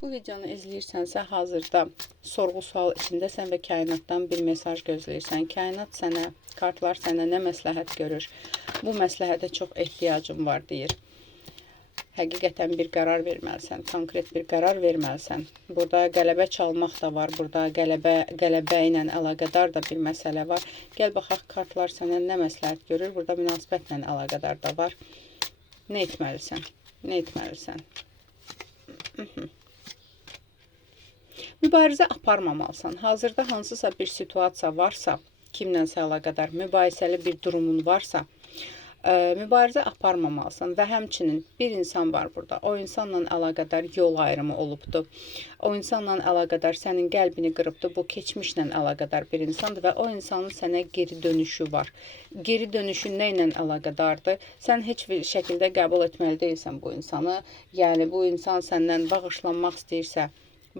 Bu videonu izləyirsənsə, hazırda sorğu-sual içindəsən və kainatdan bir mesaj gözləyirsən. Kainat sənə, kartlar sənə nə məsləhət görür? Bu məsləhətə çox ehtiyacım var, deyir. Həqiqətən bir qərar verməlisən, konkret bir qərar verməlisən. Burada qələbə çalmaq da var, burada qələbə ilə əlaqədar da bir məsələ var. Gəl baxaq, kartlar sənə nə məsləhət görür? Burada münasibətlə əlaqədar da var. Nə etməlisən? Nə etməlisən? Mübarizə aparmamalısan. Hazırda hansısa bir situasiya varsa, kimlənsə əlaqədar mübahisəli bir durumun varsa, mübarizə aparmamalısan və həmçinin bir insan var burada. O insanla əlaqədar yol ayrımı olubdur. O insanla əlaqədar sənin qəlbini qırıbdır. Bu keçmişlə əlaqədar bir insandır və o insanın sənə geri dönüşü var. Geri dönüşü nə ilə əlaqədardır? Sən heç bir şəkildə qəbul etməli deyilsən bu insanı. Yəni bu insan səndən bağışlanmaq istəyirsə,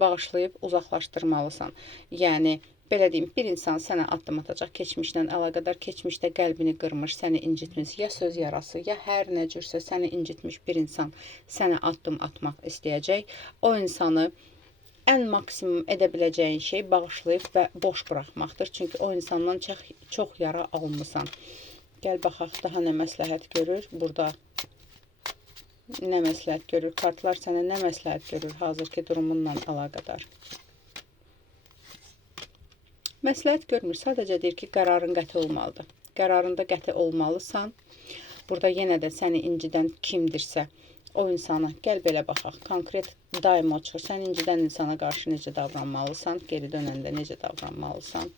bağışlayıb uzaqlaşdırmalısan. Yəni belə deyim, bir insan sənə addım atacaq keçmişlə əlaqədar, keçmişdə qəlbini qırmış, səni incitmiş, ya söz yarası, ya hər nə cürsə səni incitmiş bir insan sənə addım atmaq istəyəcək. O insanı ən maksimum edə biləcəyin şey bağışlayıb və boş buraxmaqdır. Çünki o insandan çox yara almısan. Gəl baxaq, daha nə məsləhət görür burada? Nə məsləhət görür? Kartlar sənə nə məsləhət görür hazırki durumunla əlaqədar? Məsləhət görmür, sadəcə deyir ki, qərarın qəti olmalıdır. Qərarında qəti olmalısan. Burada yenə də səni incidən kimdirsə, o insana gəl belə baxaq. Konkret daim o çıxır. Sən incidən insana qarşı necə davranmalısan? Geri dönəndə necə davranmalısan?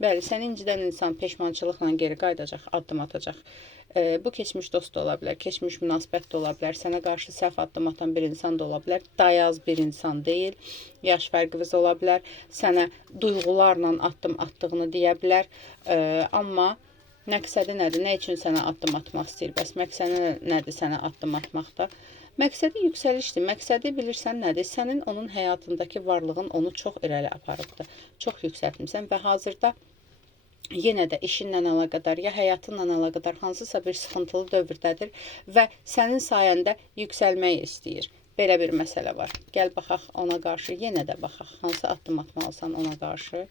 Bəli, səni incidən insan peşmançılıqla geri qayıdacaq, addım atacaq. Bu keçmiş dost da ola bilər, keçmiş münasibət də ola bilər, sənə qarşı səhv addım atan bir insan da ola bilər, dayaz bir insan deyil, yaş fərqiniz ola bilər, sənə duyğularla addım attığını deyə bilər, amma məqsədi nədir, nə üçün sənə addım atmaq istəyir, bəs məqsədi nədir sənə addım atmaqda? Məqsədi yüksəlişdir, məqsədi bilirsən nədir, sənin onun həyatındakı varlığın onu çox irəli aparıbdır, çox yüksəltmişsən və hazırda yenə də işinlə əlaqədar, ya həyatınla əlaqədar hansısa bir sıxıntılı dövrdədir və sənin sayəndə yüksəlmək istəyir. Belə bir məsələ var. Gəl baxaq ona qarşı, yenə də baxaq, hansı addım atmalısan ona qarşı.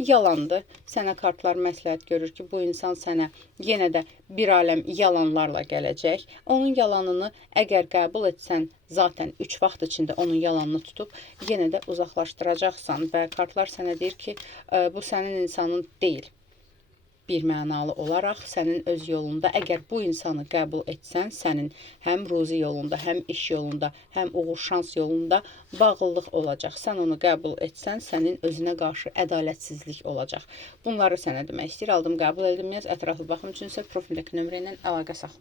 Yalandır. Sənə kartlar məsləhət görür ki, bu insan sənə yenə də bir aləm yalanlarla gələcək. Onun yalanını əgər qəbul etsən, zaten 3 vaxt içində onun yalanını tutub, yenə də uzaqlaşdıracaqsan və kartlar sənə deyir ki, bu sənin insanın deyil. Bir mənalı olaraq sənin öz yolunda, əgər bu insanı qəbul etsən, sənin həm ruzi yolunda, həm iş yolunda, həm uğur şans yolunda bağlılıq olacaq. Sən onu qəbul etsən, sənin özünə qarşı ədalətsizlik olacaq. Bunları sənə demək istəyir. Aldım, qəbul edilməyəz. Ətraflı baxım üçün isə profildəki nömrə ilə əlaqə saxla.